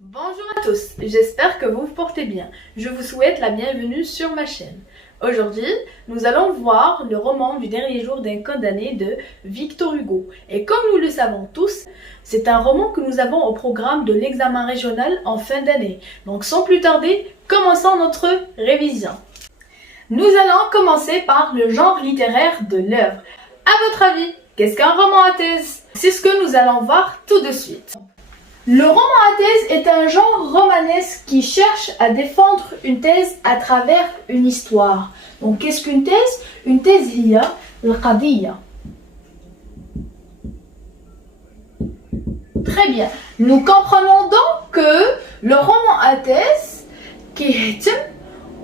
Bonjour à tous, j'espère que vous vous portez bien. Je vous souhaite la bienvenue sur ma chaîne. Aujourd'hui, nous allons voir le roman du dernier jour d'un condamné de Victor Hugo. Et comme nous le savons tous, c'est un roman que nous avons au programme de l'examen régional en fin d'année. Donc sans plus tarder, commençons notre révision. Nous allons commencer par le genre littéraire de l'œuvre. À votre avis, qu'est-ce qu'un roman à thèse? C'est ce que nous allons voir tout de suite. Le roman à thèse est un genre romanesque qui cherche à défendre une thèse à travers une histoire. Donc qu'est-ce qu'une thèse? Une thèse هي القضية. Très bien. Nous comprenons donc que le roman à thèse كيهتم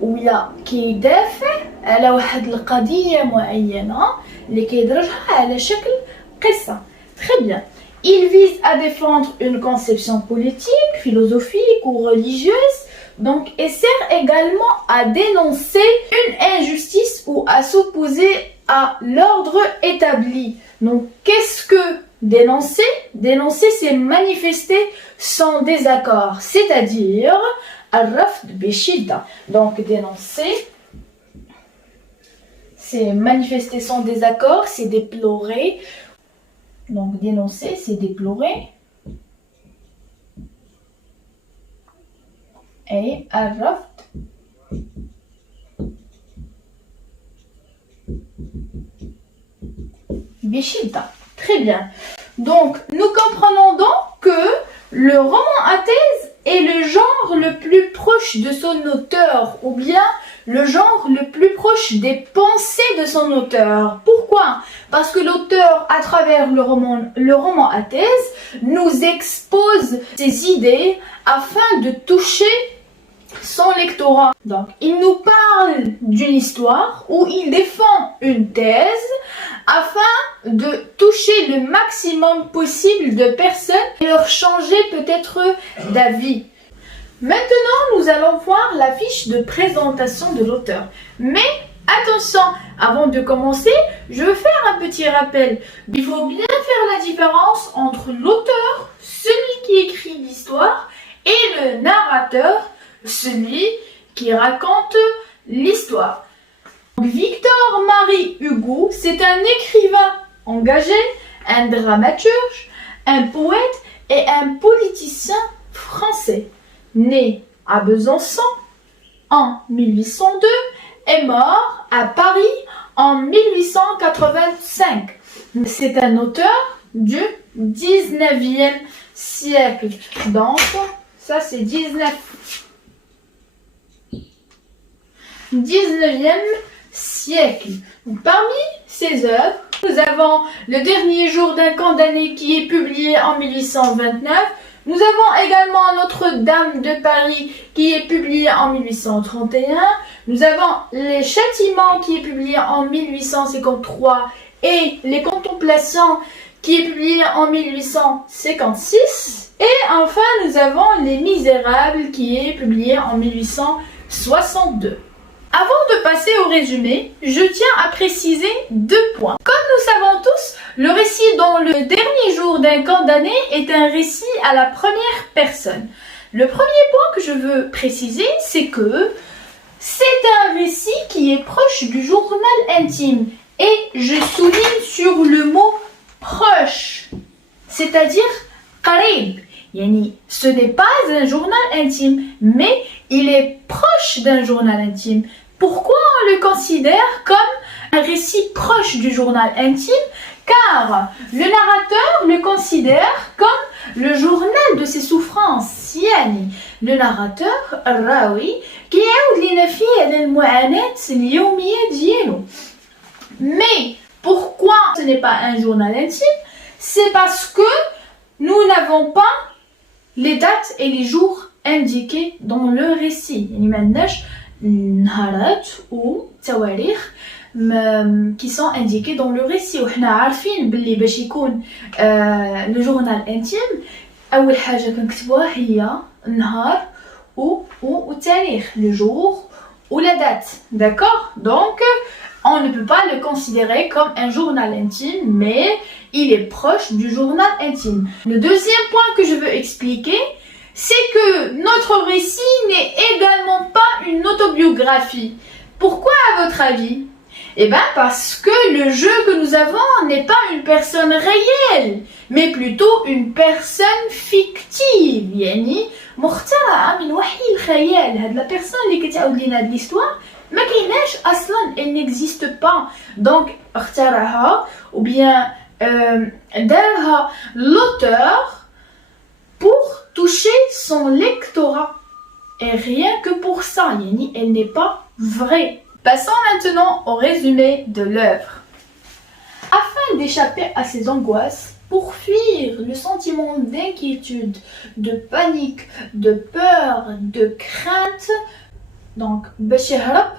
ولا كيدافع على واحد القضية معينة اللي كيدرجها على شكل قصة. Très bien. Il vise à défendre une conception politique, philosophique ou religieuse, donc et sert également à dénoncer une injustice ou à s'opposer à l'ordre établi. Donc qu'est-ce que dénoncer? Dénoncer, c'est manifester son désaccord, c'est-à-dire الرفض بشدة. Donc dénoncer, c'est manifester son désaccord, c'est déplorer. Donc dénoncer, c'est déplorer. Et الرفض بشدة. Très bien. Donc nous comprenons donc que le roman à thèse est le genre le plus proche de son auteur, ou bien le genre le plus proche des pensées de son auteur. Pourquoi? Parce que l'auteur, à travers le roman à thèse, nous expose ses idées afin de toucher son lectorat. Donc, il nous parle d'une histoire où il défend une thèse afin de toucher le maximum possible de personnes et leur changer peut-être d'avis. Maintenant, nous allons voir la fiche de présentation de l'auteur. Mais attention, avant de commencer, je veux faire un petit rappel. Il faut bien faire la différence entre l'auteur, celui qui écrit l'histoire, et le narrateur, celui qui raconte l'histoire. Victor-Marie Hugo, c'est un écrivain engagé, un dramaturge, un poète et un politicien français. Né à Besançon en 1802 et mort à Paris en 1885. C'est un auteur du 19e siècle. Donc, ça c'est 19e siècle. Parmi ses œuvres, nous avons Le dernier jour d'un condamné qui est publié en 1829. Nous avons également Notre-Dame de Paris qui est publié en 1831. Nous avons Les Châtiments qui est publié en 1853 et Les Contemplations qui est publié en 1856. Et enfin, nous avons Les Misérables qui est publié en 1862. Avant de passer au résumé, je tiens à préciser 2 points. Comme nous savons tous, le récit dans Le dernier jour d'un condamné est un récit à la première personne. Le premier point que je veux préciser, c'est que c'est un récit qui est proche du journal intime. Et je souligne sur le mot proche, c'est-à-dire qarib. Yani, ce n'est pas un journal intime, mais il est proche d'un journal intime. Pourquoi on le considère comme un récit proche du journal intime? Car le narrateur le considère comme le journal de ses souffrances. Yani, le narrateur, الراوي, كيعاود لنا فيه على المعاناة اليومية ديالو. Mais pourquoi ce n'est pas un journal intime? C'est parce que nous n'avons pas les dates et les jours indiqués dans le récit. يعني ما عندناش نهارات و تواريخ qui sont indiqués dans le récit. وحنا عارفين باللي باش يكون le journal intime اول حاجه كنكتبوها هي النهار و التاريخ, le jour ou la date. D'accord? Donc on ne peut pas le considérer comme un journal intime, mais il est proche du journal intime. Le deuxième point que je veux expliquer, c'est que notre récit n'est également pas une autobiographie. Pourquoi à votre avis? Eh bien parce que le jeu que nous avons n'est pas une personne réelle, mais plutôt une personne fictive. يعني مخترعة من وحي الخيال. هاد la personne اللي كتعاود لينا هاد l'histoire ما كايناش اصلا، elle n'existe pas. Donc اخترعها ou bien دارها l'auteur pour toucher son lectorat. Et rien que pour ça, يعني elle n'est pas vraie. Passons maintenant au résumé de l'œuvre. Afin d'échapper à ses angoisses, pour fuir le sentiment d'inquiétude, de panique, de peur, de crainte, donc باش يهرب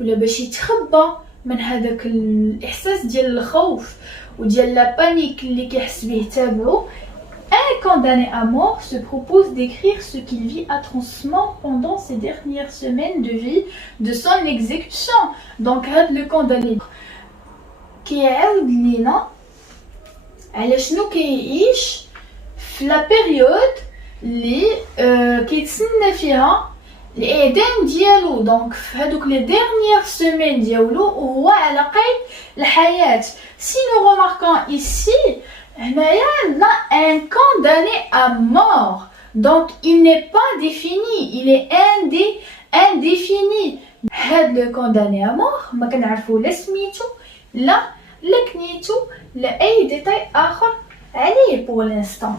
ولا باش يتخبى من هذاك الإحساس ديال الخوف وديال la panique اللي كيحس به تابعو, un condamné à mort se propose d'écrire ce qu'il vit atrocement pendant ces dernières semaines de vie de son exécution. Donc, le condamné كيعاود لينا على شنو كيعيش في لا بيريود اللي كيتسنى فيها الاعدام ديالو. دونك في هذوك لي dernières semaines ديالو وهو على قيد الحياة. Si nous remarquons ici, un condamné à mort. Donc, il n'est pas défini, il est indéfini. Le condamné à mort, ما كنعرفو لا سميتو لا كنيتو لا أي détail آخر عليه pour l'instant.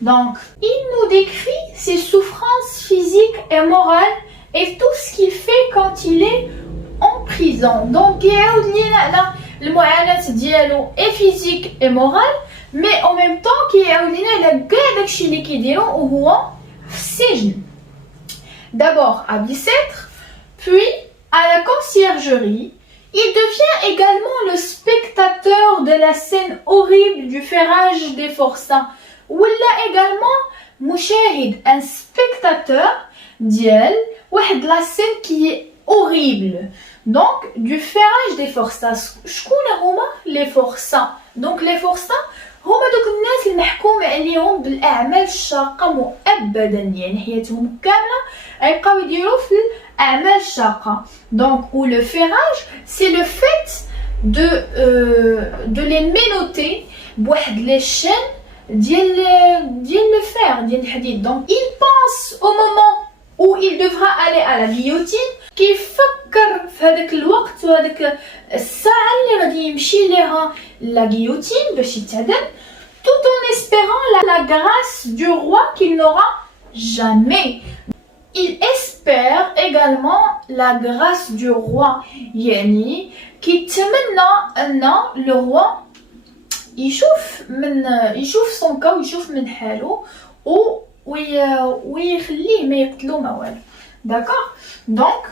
Donc, il nous décrit ses souffrances physiques et morales et tout ce qu'il fait quand il est en prison. Donc, يعاود لينا على المعاناة ديالو et physique et morale, mais en même temps كيعاود لينا على كاع داكشي اللي كيديرو وهو في السجن. D'abord à Bicêtre, puis à la conciergerie. Il devient également le spectateur de la scène horrible du ferrage des forçats. Ou là également مشاهد, un spectateur ديال واحد la scène qui est horrible. Donc du ferrage des forçats. شكون هما les forçats? Donc les forçats هما دوك الناس المحكوم عليهم بالاعمال الشاقه مؤبدا, يعني حياتهم كامله غيبقاو يديروا في الاعمال الشاقه. Donc où le ferrage c'est le fait de les ménoter بواحد les chaînes ديال le fer ديال الحديد. Donc il pense au moment où il devra aller à la guillotine, كيفكر في هذاك الوقت وهذاك الساعه اللي غادي يمشي ليها la guillotine باش يتعدم, tout en espérant la grâce du roi qu'il n'aura jamais. Il espère également la grâce du roi, يعني كيتمنى أن le roi يشوف son cas ويشوف من حاله ويخليه ما يقتلو ما والو. D'accord? Donc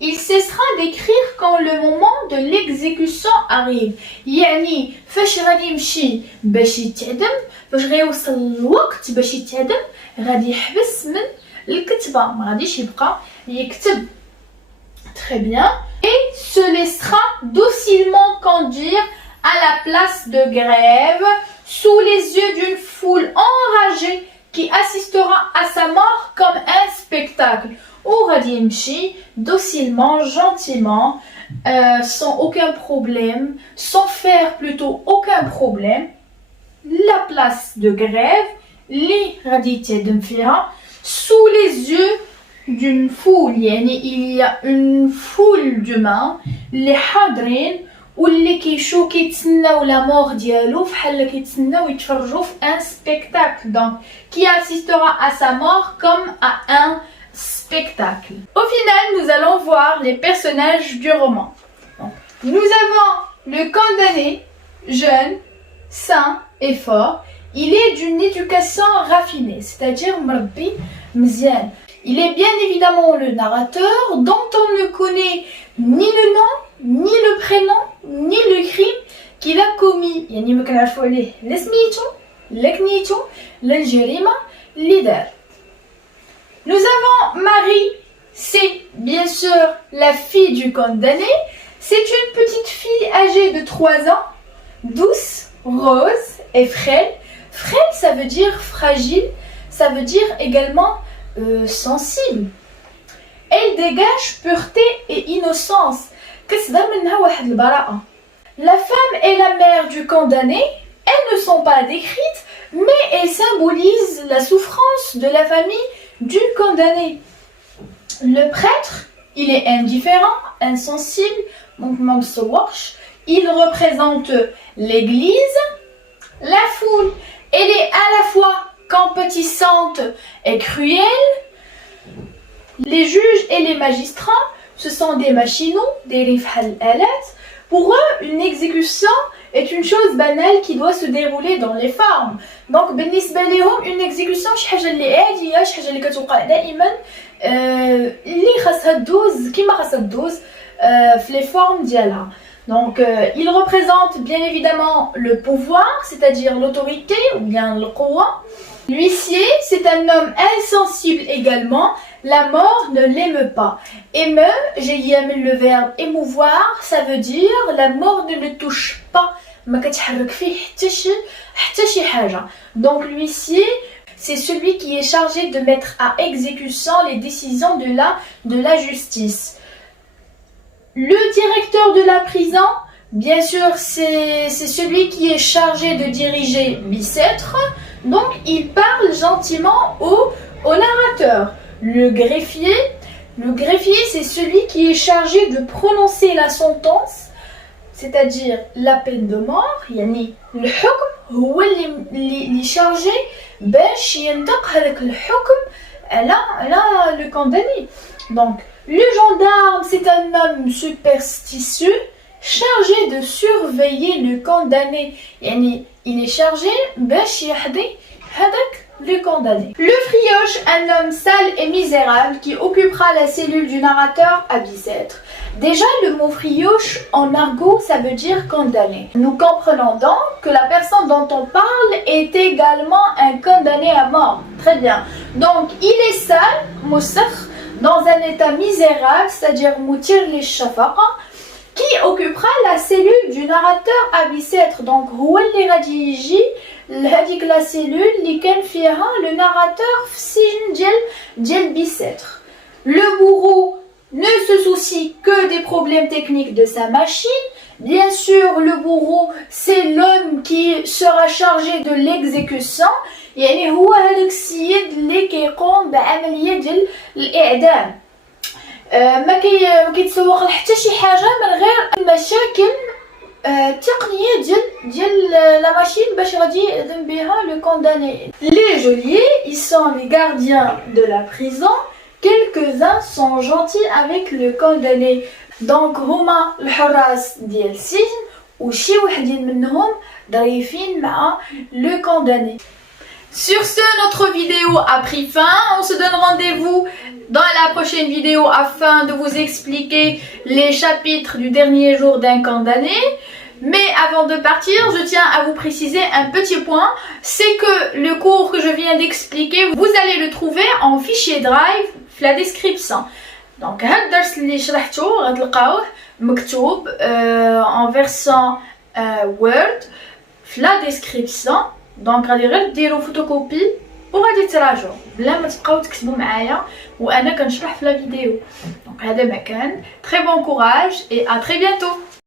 il cessera d'écrire quand le moment de l'exécution arrive. يعني فاش غادي يمشي باش يتعدم, فاش غيوصل الوقت باش يتعدم, غادي يحبس من الكتبة, ما غاديش يبقى يكتب. Très bien. Et se laissera docilement conduire à la place de grève sous les yeux d'une foule enragée qui assistera à sa mort comme un spectacle. Ou غادي يمشي docilement, gentiment, sans aucun problème, sans faire plutôt aucun problème, la place de grève, اللي غادي يتعدم فيها, sous les yeux d'une foule. يعني il y a une foule d'humains اللي حاضرين واللي كيتسناو لا مور ديالو بحال كيتسناو يتفرجوا في ان spectacle. Donc qui assistera à sa mort comme à un spectacle. Au final, nous allons voir les personnages du roman. Donc, nous avons le condamné, jeune, sain et fort. Il est d'une éducation raffinée, c'est-à-dire مربي مزيان. Il est bien évidemment le narrateur dont on ne connaît ni le nom, ni le prénom, ni le crime qu'il a commis. يعني ما كنعرفوا عليه لا سميتو لا كنيتو لا الجريمة اللي دار. Nous avons Marie, c'est bien sûr la fille du condamné. C'est une petite fille âgée de 3 ans, douce, rose et frêle. Frêle, ça veut dire fragile, ça veut dire également sensible. Elle dégage pureté et innocence. La femme et la mère du condamné, elles ne sont pas décrites, mais elles symbolisent la souffrance de la famille du condamné. Le prêtre, il est indifférent, insensible, il représente l'église. La foule, elle est à la fois compétissante et cruelle. Les juges et les magistrats, ce sont des machinaux, des rifhal alat. Pour eux, une exécution est une chose banale qui doit se dérouler dans les formes. Donc, بالنسبة لهم, une exécution شي حاجة اللي عادية, شي حاجة اللي كتوقع دائما, اللي خاصها دوز كيما خاصها دوز في les formes ديالها. Donc, il représente bien évidemment le pouvoir, c'est-à-dire l'autorité ou bien le quwa. L'huissier, c'est un homme insensible également. La mort ne l'émeut pas. Émeut, j'ai mis le verbe émouvoir, ça veut dire la mort ne le touche pas. Donc l'huissier, c'est celui qui est chargé de mettre à exécution les décisions de la justice. Le directeur de la prison, bien sûr, c'est celui qui est chargé de diriger Bicêtre. Donc il parle gentiment au narrateur. Le greffier, c'est celui qui est chargé de prononcer la sentence, c'est-à-dire la peine de mort. يعني الحكم هو اللي chargé باش ينطق هذاك الحكم على le condamné. Donc le gendarme, c'est un homme superstitieux chargé de surveiller le condamné. يعني il est chargé باش يحضي هذاك le condamné. Le frioche, un homme sale et misérable qui occupera la cellule du narrateur à Bicêtre. Déjà, le mot frioche en argot, ça veut dire condamné. Nous comprenons donc que la personne dont on parle est également un condamné à mort. Très bien. Donc, il est sale, moussakh, dans un état misérable, c'est-à-dire moutir les shafaqa, qui occupera la cellule du narrateur à Bicêtre. Donc, هو اللي غادي يجي لهاديك la cellule اللي كان فيها le narrateur في السجن ديال Bicêtre. Le bourreau ne se soucie que des problèmes techniques de sa machine. Bien sûr, le bourreau, c'est l'homme qui sera chargé de l'exécution. يعني هو هذاك السيد اللي كيقوم بعملية ديال الإعدام. ما كيتسوق لحتى شي حاجة من غير المشاكل التقنية ديال la machine باش غادي يعدم بها le condamné. Les geôliers, ils sont les gardiens de la prison. Quelques-uns sont gentils avec le condamné. Donc هما الحراس ديال السجن وشي وحدين منهم ظريفين مع le condamné. Sur ce, notre vidéo a pris fin. On se donne rendez-vous dans la prochaine vidéo afin de vous expliquer les chapitres du dernier jour d'un condamné. Mais avant de partir, je tiens à vous préciser un petit point. C'est que le cours que je viens d'expliquer, vous allez le trouver en fichier Drive dans la description. Donc, هاد الدرس اللي شرحته غتلقاوه مكتوب en version Word في la description. دونك غادي غير ديروا فوتوكوبي وغادي تراجعوا بلا ما تبقاو تكتبوا معايا وانا كنشرح في لا فيديو. دونك هذا ما كان. Très bon courage et à très bientôt.